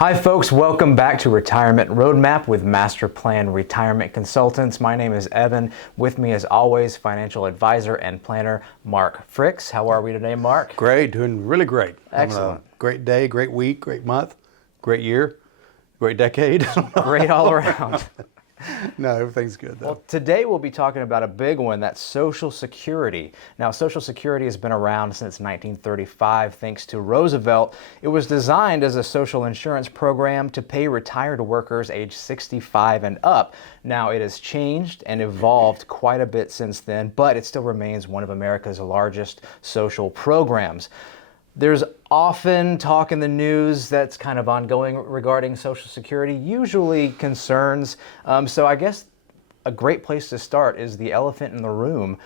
Hi folks, welcome back to Retirement Roadmap with Master Plan Retirement Consultants. My name is Evan. With me as always, financial advisor and planner Mark Fricks. How are we today, Mark? Great, doing really great. Excellent. Having a great day, great week, great month, great year, great decade. Great all around. No, everything's good though. Well, today we'll be talking about a big one, that's Social Security. Now, Social Security has been around since 1935 thanks to Roosevelt. It was designed as a social insurance program to pay retired workers age 65 and up. Now, it has changed and evolved quite a bit since then, but it still remains one of America's largest social programs. There's often talk in the news that's kind of ongoing regarding Social Security, usually concerns. So I guess a great place to start is the elephant in the room.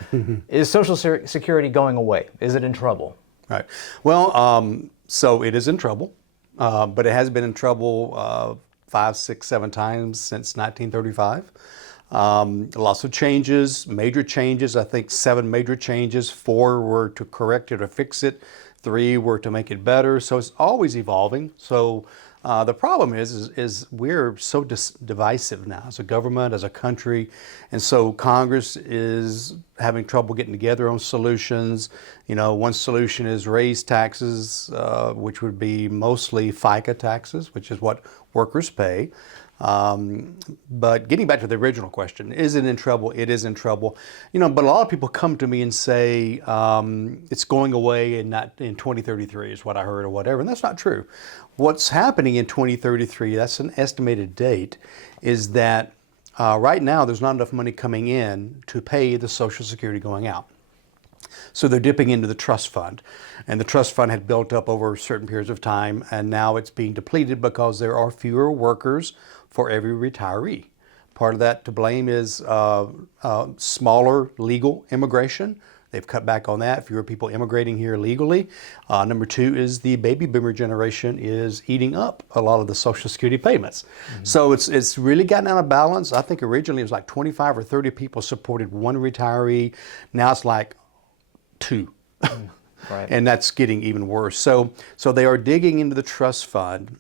Is Social Security going away? Is it in trouble? Right. Well, so it is in trouble, but it has been in trouble 5, 6, 7 times since 1935. Lots of changes, major changes. I think 7 major changes. 4 were to correct it or fix it. 3 were to make it better. So it's always evolving. So the problem is we're so divisive now as a government, as a country. And so Congress is having trouble getting together on solutions. You know, one solution is raise taxes, which would be mostly FICA taxes, which is what workers pay. But getting back to the original question, is it in trouble? It is in trouble. You know, but a lot of people come to me and say it's going away in 2033 is what I heard or whatever, and that's not true. What's happening in 2033, that's an estimated date, is that right now there's not enough money coming in to pay the Social Security going out. So they're dipping into the trust fund, and the trust fund had built up over certain periods of time, and now it's being depleted because there are fewer workers for every retiree. Part of that to blame is smaller legal immigration. They've cut back on that, fewer people immigrating here legally. Number 2 is the baby boomer generation is eating up a lot of the Social Security payments. Mm-hmm. So it's really gotten out of balance. I think originally it was like 25 or 30 people supported one retiree. Now it's like 2. Right. And that's getting even worse. So they are digging into the trust fund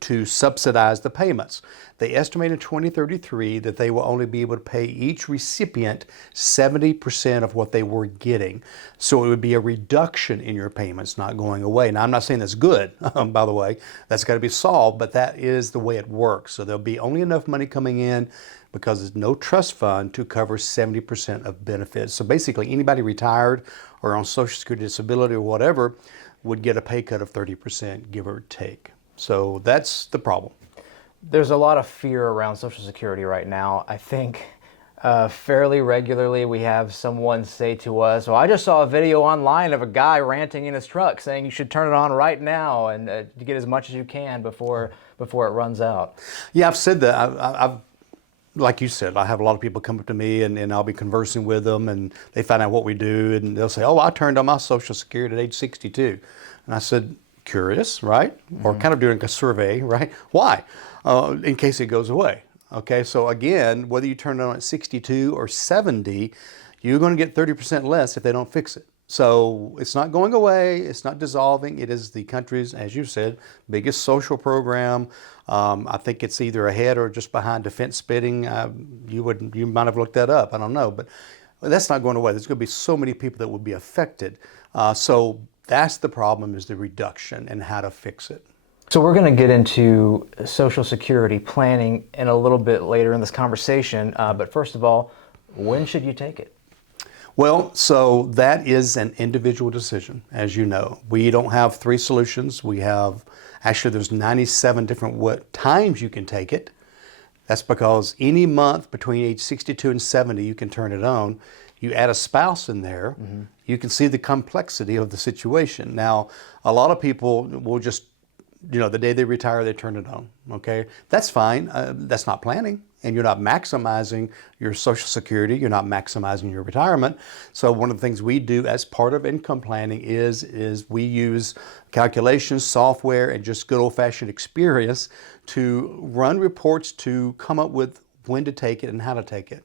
to subsidize the payments. They estimate in 2033 that they will only be able to pay each recipient 70% of what they were getting. So it would be a reduction in your payments, not going away. Now, I'm not saying that's good, by the way. That's got to be solved, but that is the way it works. So there'll be only enough money coming in because there's no trust fund to cover 70% of benefits. So basically, anybody retired or on Social Security disability or whatever would get a pay cut of 30%, give or take. So that's the problem. There's a lot of fear around Social Security right now. I think fairly regularly we have someone say to us, well, I just saw a video online of a guy ranting in his truck saying you should turn it on right now and to get as much as you can before it runs out. Yeah, I've said that. I've like you said, I have a lot of people come up to me and I'll be conversing with them and they find out what we do and they'll say, oh, I turned on my Social Security at age 62. And I said, curious, right? Mm-hmm. Or kind of doing a survey, right? Why? In case it goes away. Okay, so again, whether you turn it on at 62 or 70, you're going to get 30% less if they don't fix it. So it's not going away, it's not dissolving. It is the country's, as you said, biggest social program. I think it's either ahead or just behind defense spending. You might have looked that up, I don't know, but that's not going away. There's going to be so many people that will be affected. So that's the problem, is the reduction and how to fix it. So we're going to get into Social Security planning in a little bit later in this conversation. But first of all, when should you take it? Well, so that is an individual decision, as you know. We don't have 3 solutions. We have, actually there's 97 different times you can take it. That's because any month between age 62 and 70, you can turn it on. You add a spouse in there, mm-hmm. You can see the complexity of the situation. Now, a lot of people will just, you know, the day they retire, they turn it on, okay? That's fine. That's not planning, and you're not maximizing your Social Security. You're not maximizing your retirement. So one of the things we do as part of income planning is we use calculations, software, and just good old-fashioned experience to run reports to come up with when to take it and how to take it.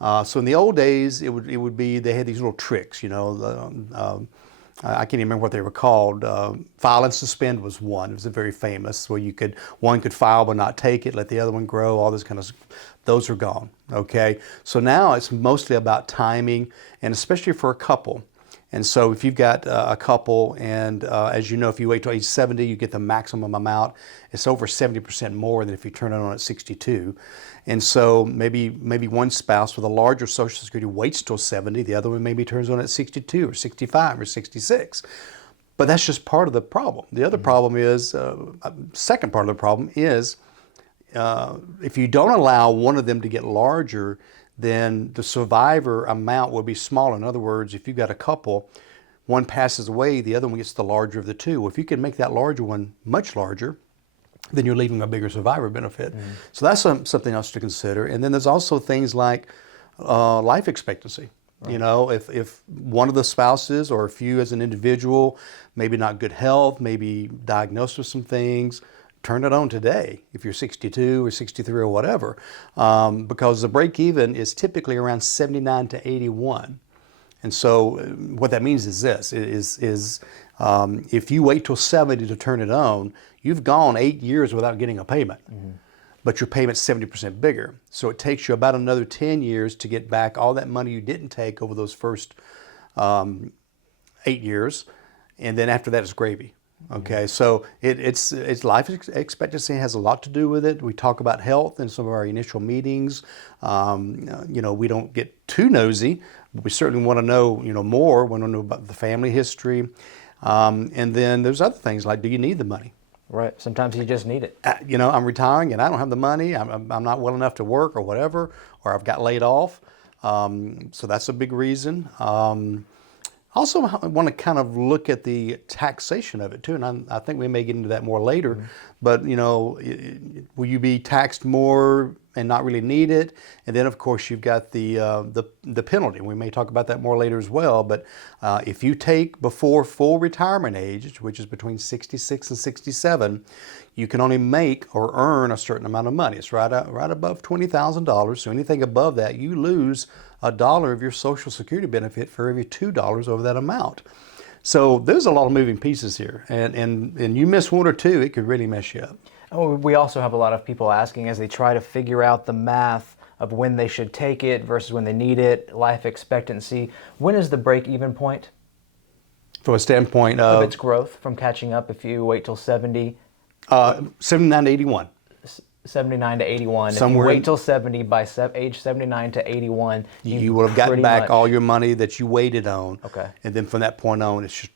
So in the old days, it would be they had these little tricks, you know. I can't even remember what they were called. File and suspend was one. It was a very famous where one could file but not take it, let the other one grow, all this kind of, those are gone, okay? So now it's mostly about timing, and especially for a couple. And so if you've got a couple, and as you know, if you wait till age 70, you get the maximum amount. It's over 70% more than if you turn it on at 62. And so maybe one spouse with a larger Social Security waits till 70, the other one maybe turns on at 62 or 65 or 66. But that's just part of the problem. The other problem is, second part of the problem is, if you don't allow one of them to get larger, then the survivor amount will be smaller. In other words, if you've got a couple, one passes away, the other one gets the larger of the two. Well, if you can make that larger one much larger, then you're leaving a bigger survivor benefit. So that's something else to consider. And then there's also things like life expectancy. Right. You know, if one of the spouses, or if you as an individual, maybe not good health, maybe diagnosed with some things, turn it on today if you're 62 or 63 or whatever, because the break even is typically around 79 to 81. And so what that means is this, if you wait till 70 to turn it on, you've gone 8 years without getting a payment, but your payment's 70% bigger. So it takes you about another 10 years to get back all that money you didn't take over those first 8 years, and then after that it's gravy. Okay, so it's life expectancy has a lot to do with it. We talk about health in some of our initial meetings. You know, we don't get too nosy, but we certainly want to know, more. We want to know about the family history, and then there's other things like, do you need the money? Right. Sometimes you just need it. I'm retiring and I don't have the money. I'm not well enough to work or whatever, or I've got laid off. So that's a big reason. Also, I want to kind of look at the taxation of it too, and I think we may get into that more later. But will you be taxed more and not really need it? And then, of course, you've got the penalty. We may talk about that more later as well. But if you take before full retirement age, which is between 66 and 67, you can only make or earn a certain amount of money. It's right above $20,000. So anything above that, you lose $1 of your Social Security benefit for every $2 over that amount. So there's a lot of moving pieces here, and you miss one or two, it could really mess you up. Oh, we also have a lot of people asking as they try to figure out the math of when they should take it versus when they need it, life expectancy. When is the break-even point? From a standpoint of its growth from catching up if you wait till 70? 79 to 81. 79 to 81. Somewhere if you wait till 70, by age 79 to 81, you will have gotten back all your money that you waited on. Okay. And then from that point on, it's just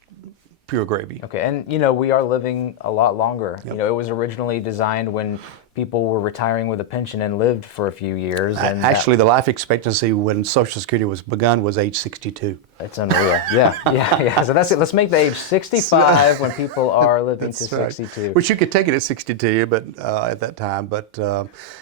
pure gravy. Okay, and we are living a lot longer. Yep. It was originally designed when people were retiring with a pension and lived for a few years. And actually, the life expectancy when Social Security was begun was age 62. That's unreal. Yeah. So that's it. Let's make the age 65 when people are living to 62. Right. Which you could take it at 62, but at that time. But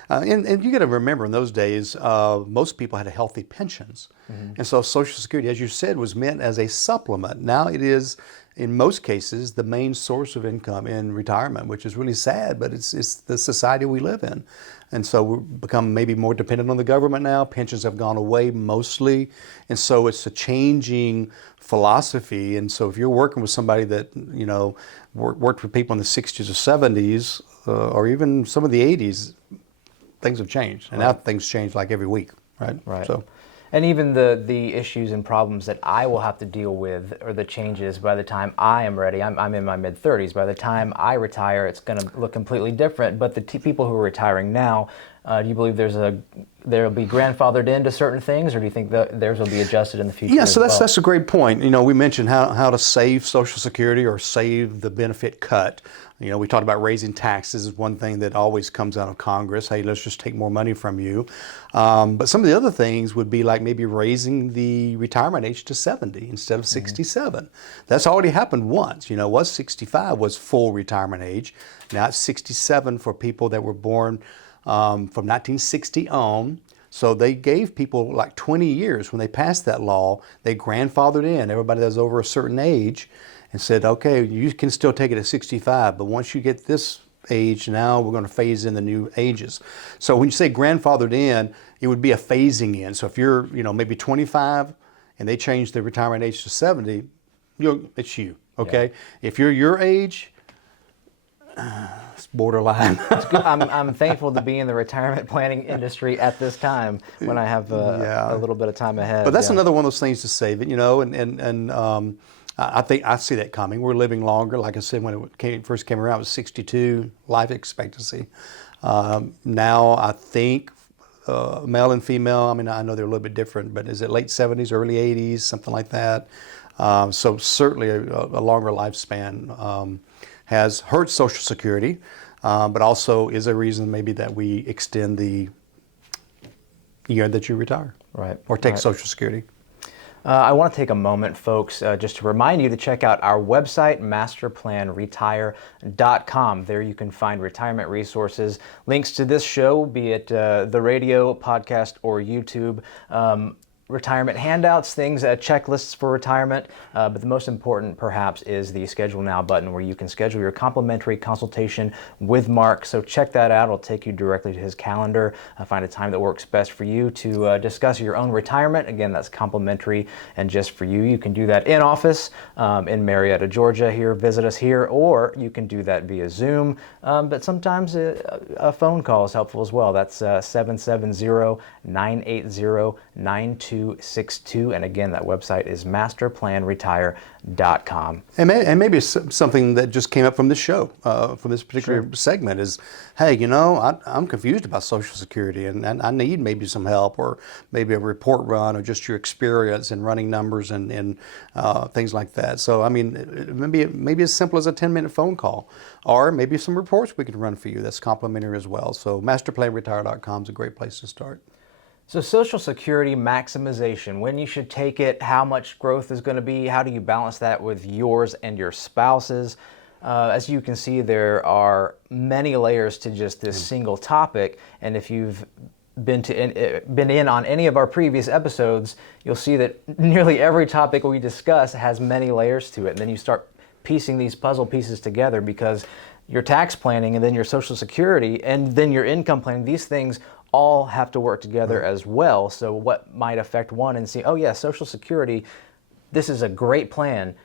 and you got to remember, in those days, most people had healthy pensions, and so Social Security, as you said, was meant as a supplement. Now it is, in most cases, the main source of income in retirement, which is really sad, but it's the society we live in. And so we've become maybe more dependent on the government now. Pensions have gone away mostly. And so it's a changing philosophy. And so if you're working with somebody that, worked with people in the 60s or 70s, or even some of the 80s, things have changed. And now things change like every week, right? Right. So. And even the issues and problems that I will have to deal with, or the changes by the time I am ready. I'm in my mid-30s. By the time I retire, it's going to look completely different. But the people who are retiring now, do you believe they'll be grandfathered into certain things, or do you think that theirs will be adjusted in the future? Yeah, so that's a great point. We mentioned how to save Social Security or save the benefit cut. We talked about raising taxes is one thing that always comes out of Congress. Hey, let's just take more money from you. But some of the other things would be like maybe raising the retirement age to 70 instead of 67. That's already happened once. 65 was full retirement age. Now it's 67 for people that were born from 1960 on. So they gave people like 20 years when they passed that law. They grandfathered in everybody that's over a certain age and said, okay, you can still take it at 65, but once you get this age, now we're going to phase in the new ages. So when you say grandfathered in, it would be a phasing in. So if you're, maybe 25 and they change the retirement age to 70, it's you. Okay, if you're your age, it's borderline. I'm thankful to be in the retirement planning industry at this time when I have a little bit of time ahead. But that's another one of those things to save it, and I think I see that coming. We're living longer. Like I said, when it first came around, it was 62 life expectancy. Now I think male and female, I mean, I know they're a little bit different, but is it late 70s, early 80s, something like that? So certainly a longer lifespan has hurt Social Security, but also is a reason maybe that we extend the year that you retire, right, or take right. Social Security. I want to take a moment, folks, just to remind you to check out our website, masterplanretire.com. There you can find retirement resources, links to this show, be it the radio, podcast, or YouTube, retirement handouts, things, checklists for retirement, but the most important perhaps is the Schedule Now button where you can schedule your complimentary consultation with Mark. So check that out. It'll take you directly to his calendar. Find a time that works best for you to discuss your own retirement. Again, that's complimentary and just for you. You can do that in office in Marietta, Georgia here, visit us here, or you can do that via Zoom, but sometimes a phone call is helpful as well. That's 770-980-9262. And again, that website is masterplanretire.com. And maybe it's something that just came up from this show, from this particular segment is, hey, I'm confused about Social Security and I need maybe some help, or maybe a report run, or just your experience in running numbers and things like that. So, I mean, maybe as simple as a 10-minute phone call, or maybe some reports we can run for you. That's complimentary as well. So masterplanretire.com is a great place to start. So Social Security maximization, when you should take it, how much growth is going to be, how do you balance that with yours and your spouse's? As you can see, there are many layers to just this single topic, and if you've been in on any of our previous episodes, you'll see that nearly every topic we discuss has many layers to it, and then you start piecing these puzzle pieces together, because your tax planning and then your Social Security and then your income planning, these things all have to work together as well. So what might affect one and see, oh yeah, Social Security, this is a great plan,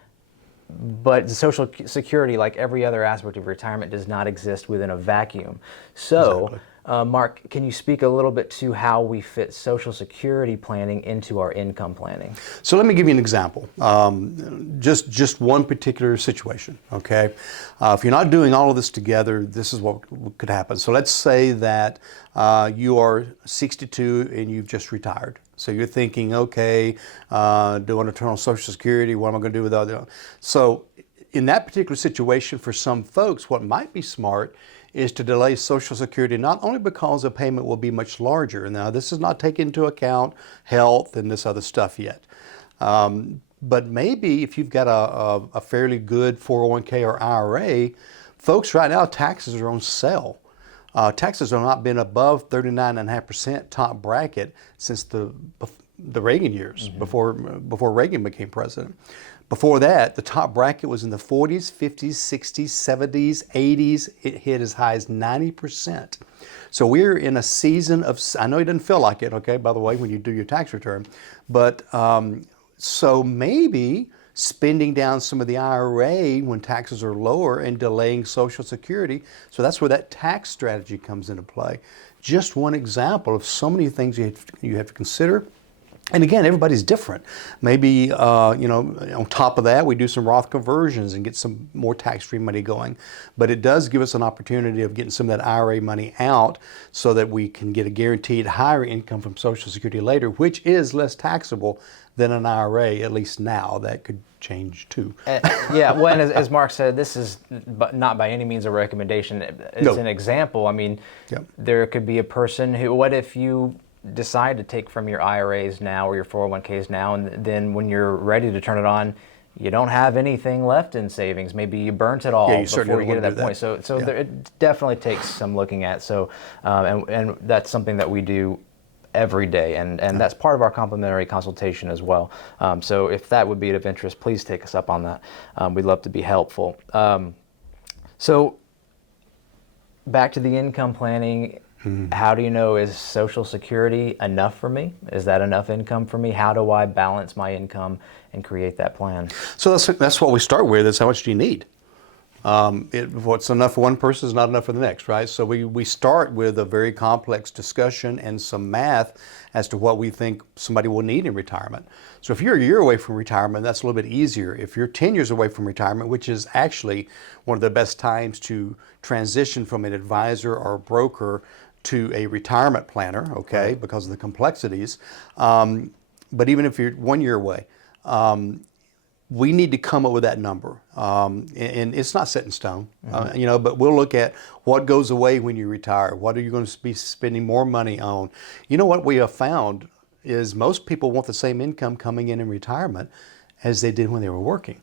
but Social Security, like every other aspect of retirement, does not exist within a vacuum. So, Exactly. Mark, can you speak a little bit to how we fit Social Security planning into our income planning? So let me give you an example. Just one particular situation, okay? If you're not doing all of this together, this is what could happen. So let's say that you are 62 and you've just retired. So you're thinking, okay, do I want to turn on Social Security? What am I going to do with other? So in that particular situation, for some folks, what might be smart is to delay Social Security, not only because the payment will be much larger. Now, this is not taking into account health and this other stuff yet. But maybe if you've got a fairly good 401k or IRA, folks, right now taxes are on sale. Taxes have not been above 39.5% top bracket since the Reagan years, before Reagan became president. Before that, the top bracket was in the 40s, 50s, 60s, 70s, 80s. It hit as high as 90%. So we're in a season of, I know it doesn't feel like it, okay, by the way, when you do your tax return, but so maybe spending down some of the IRA when taxes are lower and delaying Social Security. So that's where that tax strategy comes into play. Just one example of so many things you have to consider. And again, everybody's different. Maybe, on top of that, we do some Roth conversions and get some more tax-free money going. But it does give us an opportunity of getting some of that IRA money out so that we can get a guaranteed higher income from Social Security later, which is less taxable than an IRA, at least now. That could change too. Yeah, well, and as Mark said, this is not by any means a recommendation. It's an example. I mean, there could be a person who, what if you decide to take from your IRAs now or your 401ks now, and then when you're ready to turn it on, you don't have anything left in savings. Maybe you burnt it all before you get to that point. So it definitely takes some looking at. So, and that's something that we do every day, and that's part of our complimentary consultation as well. So if that would be of interest, please take us up on that. We'd love to be helpful. So back to the income planning. How do you know, is Social Security enough for me? Is that enough income for me? How do I balance my income and create that plan? So that's what we start with, is how much do you need? What's enough for one person is not enough for the next, right? So we start with a very complex discussion and some math as to what we think somebody will need in retirement. So if you're a year away from retirement, that's a little bit easier. If you're 10 years away from retirement, which is actually one of the best times to transition from an advisor or a broker to a retirement planner, okay, right, because of the complexities. But even if you're 1 year away, we need to come up with that number. And it's not set in stone, but we'll look at what goes away when you retire. What are you going to be spending more money on? You know, what we have found is most people want the same income coming in retirement as they did when they were working.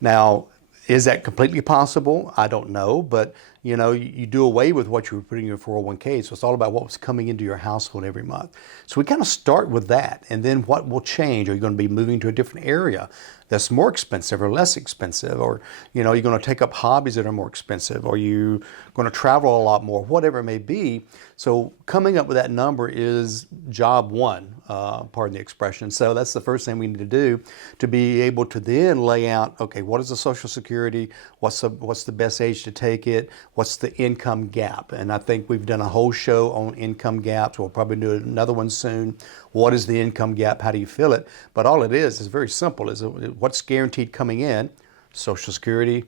Now, is that completely possible? I don't know, but you do away with what you were putting in your 401k, so it's all about what was coming into your household every month. So we kind of start with that, and then what will change? Are you going to be moving to a different area that's more expensive or less expensive? Or you're going to take up hobbies that are more expensive? Or you going to travel a lot more? Whatever it may be. So coming up with that number is job one, pardon the expression. So that's the first thing we need to do, to be able to then lay out, okay, what is the Social Security? What's the best age to take it? What's the income gap? And I think we've done a whole show on income gaps. We'll probably do another one soon. What is the income gap? How do you fill it? But all it is very simple. Is what's guaranteed coming in, Social Security,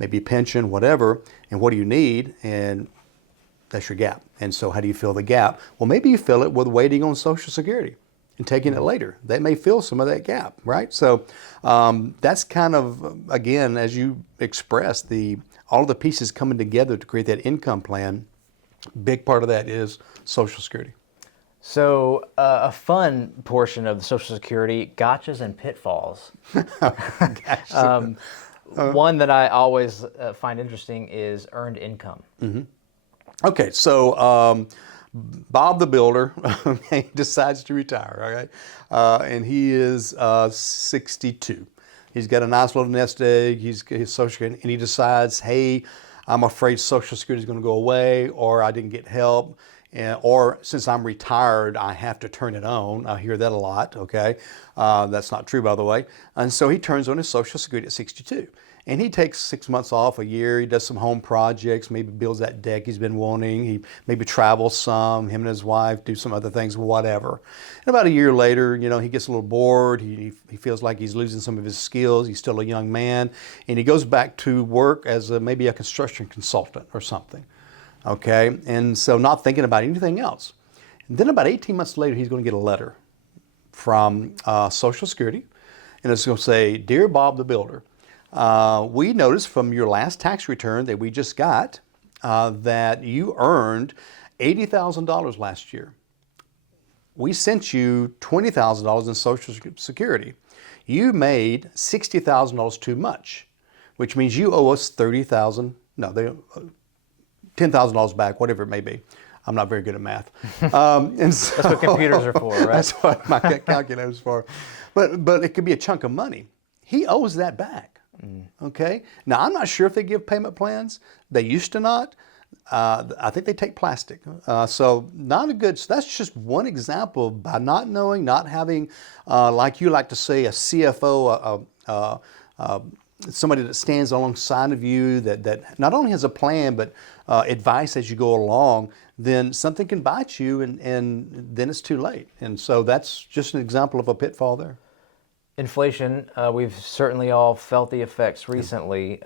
maybe pension, whatever, and what do you need? And that's your gap. And so how do you fill the gap? Well, maybe you fill it with waiting on Social Security and taking it later. That may fill some of that gap, right? So that's kind of, again, as you expressed, all of the pieces coming together to create that income plan. Big part of that is Social Security. So a fun portion of the Social Security, gotchas and pitfalls. One that I always find interesting is earned income. Okay, so Bob the builder decides to retire, all right? And he is 62. He's got a nice little nest egg. He's Social Security, and he decides, hey, I'm afraid Social Security is going to go away, or I didn't get help, or since I'm retired, I have to turn it on. I hear that a lot, okay? That's not true, by the way. And so he turns on his Social Security at 62. And he takes 6 months off, a year. He does some home projects, maybe builds that deck he's been wanting. He maybe travels some, him and his wife do some other things, whatever. And about a year later, he gets a little bored. He feels like he's losing some of his skills. He's still a young man. And he goes back to work as maybe a construction consultant or something. Okay, and so not thinking about anything else. And then about 18 months later, he's going to get a letter from Social Security. And it's going to say, Dear Bob the Builder, we noticed from your last tax return that we just got that you earned $80,000 last year. We sent you $20,000 in Social Security. You made $60,000 too much, which means you owe us $10,000 back, whatever it may be. I'm not very good at math. And so, that's what computers are for, right? That's what my calculator's for. But it could be a chunk of money. He owes that back. Okay? Now, I'm not sure if they give payment plans. They used to not. I think they take plastic. So not a good, so that's just one example. By not knowing, not having, like you like to say, a CFO, somebody that stands alongside of you that not only has a plan, but advice as you go along, then something can bite you and then it's too late. And so that's just an example of a pitfall there. Inflation, we've certainly all felt the effects recently.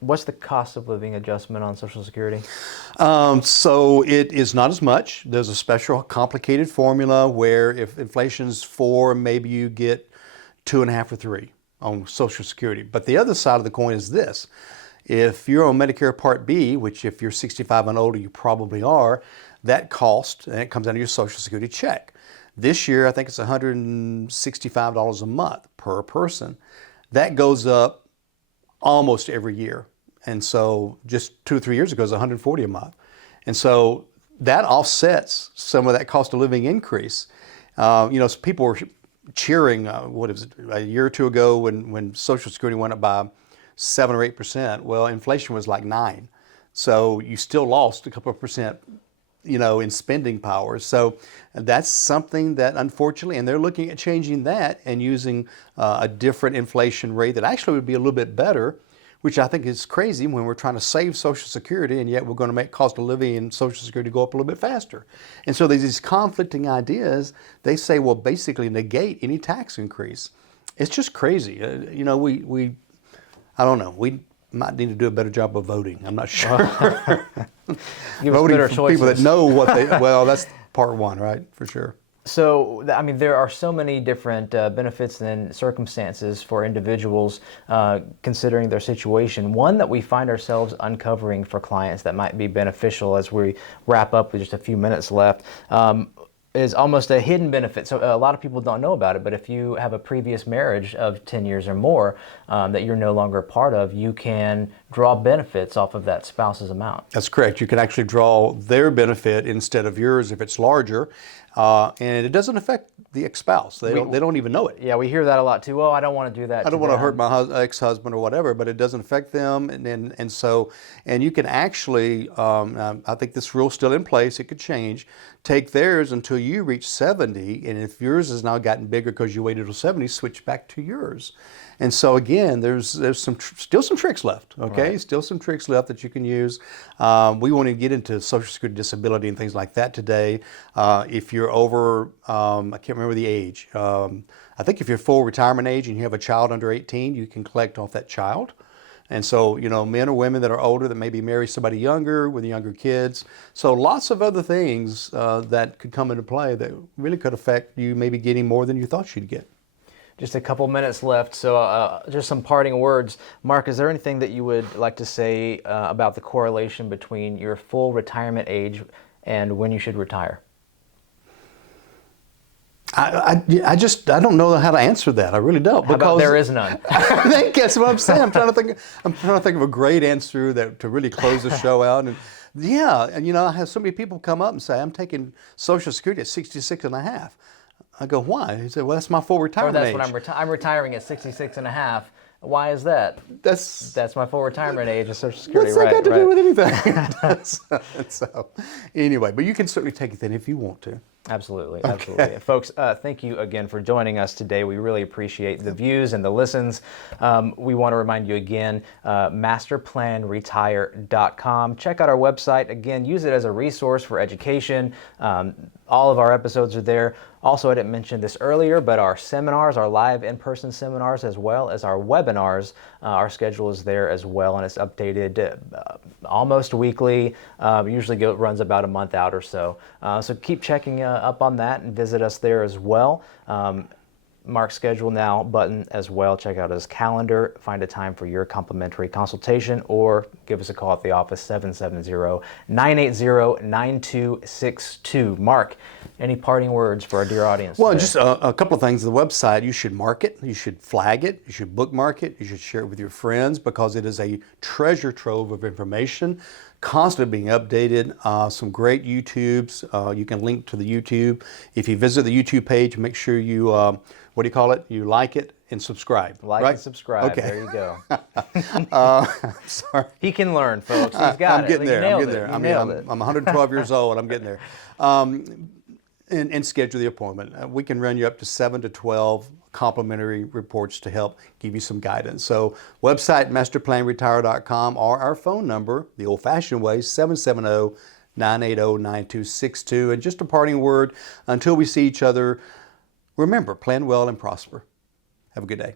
What's the cost of living adjustment on Social Security? So it is not as much. There's a special complicated formula where if inflation's 4, maybe you get 2.5 or 3 on Social Security. But the other side of the coin is this. If you're on Medicare Part B, which if you're 65 and older, you probably are, that cost, and it comes out of your Social Security check. This year, I think it's $165 a month per person. That goes up almost every year. And so just 2 or 3 years ago, it was $140 a month. And so that offsets some of that cost of living increase. So people were cheering, a year or two ago when Social Security went up by 7 or 8%. Well, inflation was like 9. So you still lost a couple of percent in spending power. So that's something that unfortunately, and they're looking at changing that and using a different inflation rate that actually would be a little bit better, which I think is crazy when we're trying to save Social Security and yet we're going to make cost of living and Social Security go up a little bit faster. And so there's these conflicting ideas. They say, well, basically negate any tax increase. It's just crazy. I don't know. We might need to do a better job of voting. I'm not sure. Give us Voting better for choices. people that know what they, well, that's part one, right? For sure. So, I mean, there are so many different benefits and circumstances for individuals considering their situation. One that we find ourselves uncovering for clients that might be beneficial as we wrap up with just a few minutes left is almost a hidden benefit. So a lot of people don't know about it, but if you have a previous marriage of 10 years or more that you're no longer a part of, you can draw benefits off of that spouse's amount. That's correct. You can actually draw their benefit instead of yours if it's larger. And it doesn't affect the ex-spouse. They don't even know it. Yeah, we hear that a lot too. Oh, I don't want to do that. I don't want to hurt my ex-husband or whatever, but it doesn't affect them. And you can actually, I think this rule's still in place, it could change, take theirs until you reach 70, and if yours has now gotten bigger because you waited till 70, switch back to yours. And so again, there's still some tricks left, okay? Right. Still some tricks left that you can use. We won't even get into Social Security disability and things like that today. If you're over, I can't remember the age. I think if you're full retirement age and you have a child under 18, you can collect off that child. And so, men or women that are older that maybe marry somebody younger with younger kids. So lots of other things that could come into play that really could affect you maybe getting more than you thought you'd get. Just a couple minutes left, so just some parting words. Mark, is there anything that you would like to say about the correlation between your full retirement age and when you should retire? I don't know how to answer that. I really don't. How about there is none? I think that's what I'm saying. I'm trying to think of a great answer to really close the show out. And yeah, and I have so many people come up and say, I'm taking Social Security at 66 and a half. I go, why? He said, well, that's my full retirement age. Or that's when I'm retiring at 66 and a half. Why is that? That's my full retirement age of Social Security. What's that got to do with anything? So, anyway, but you can certainly take it then if you want to. Absolutely, absolutely. Okay. Folks, thank you again for joining us today. We really appreciate the views and the listens. We want to remind you again, masterplanretire.com. Check out our website. Again, use it as a resource for education. All of our episodes are there. Also, I didn't mention this earlier, but our seminars, our live in-person seminars, as well as our webinars, our schedule is there as well, and it's updated almost weekly. Usually runs about a month out or so. So keep checking up on that and visit us there as well. Mark Schedule Now button as well. Check out his calendar. Find a time for your complimentary consultation or give us a call at the office, 770-980-9262. Mark, any parting words for our dear audience? Well, today? just a couple of things. The website, you should mark it, you should flag it, you should bookmark it, you should share it with your friends because it is a treasure trove of information, constantly being updated. Some great YouTubes. You can link to the YouTube. If you visit the YouTube page, make sure you, what do you call it? You like it and subscribe. Like right? and subscribe. Okay. There you go. Sorry. He can learn, folks. He's got I'm getting it. there. I'm getting there. I'm 112 years old. I'm getting there. And schedule the appointment. We can run you up to 7 to 12 complimentary reports to help give you some guidance. So website, masterplanretire.com, or our phone number, the old-fashioned way, 770-980-9262. And just a parting word, until we see each other, remember, plan well and prosper. Have a good day.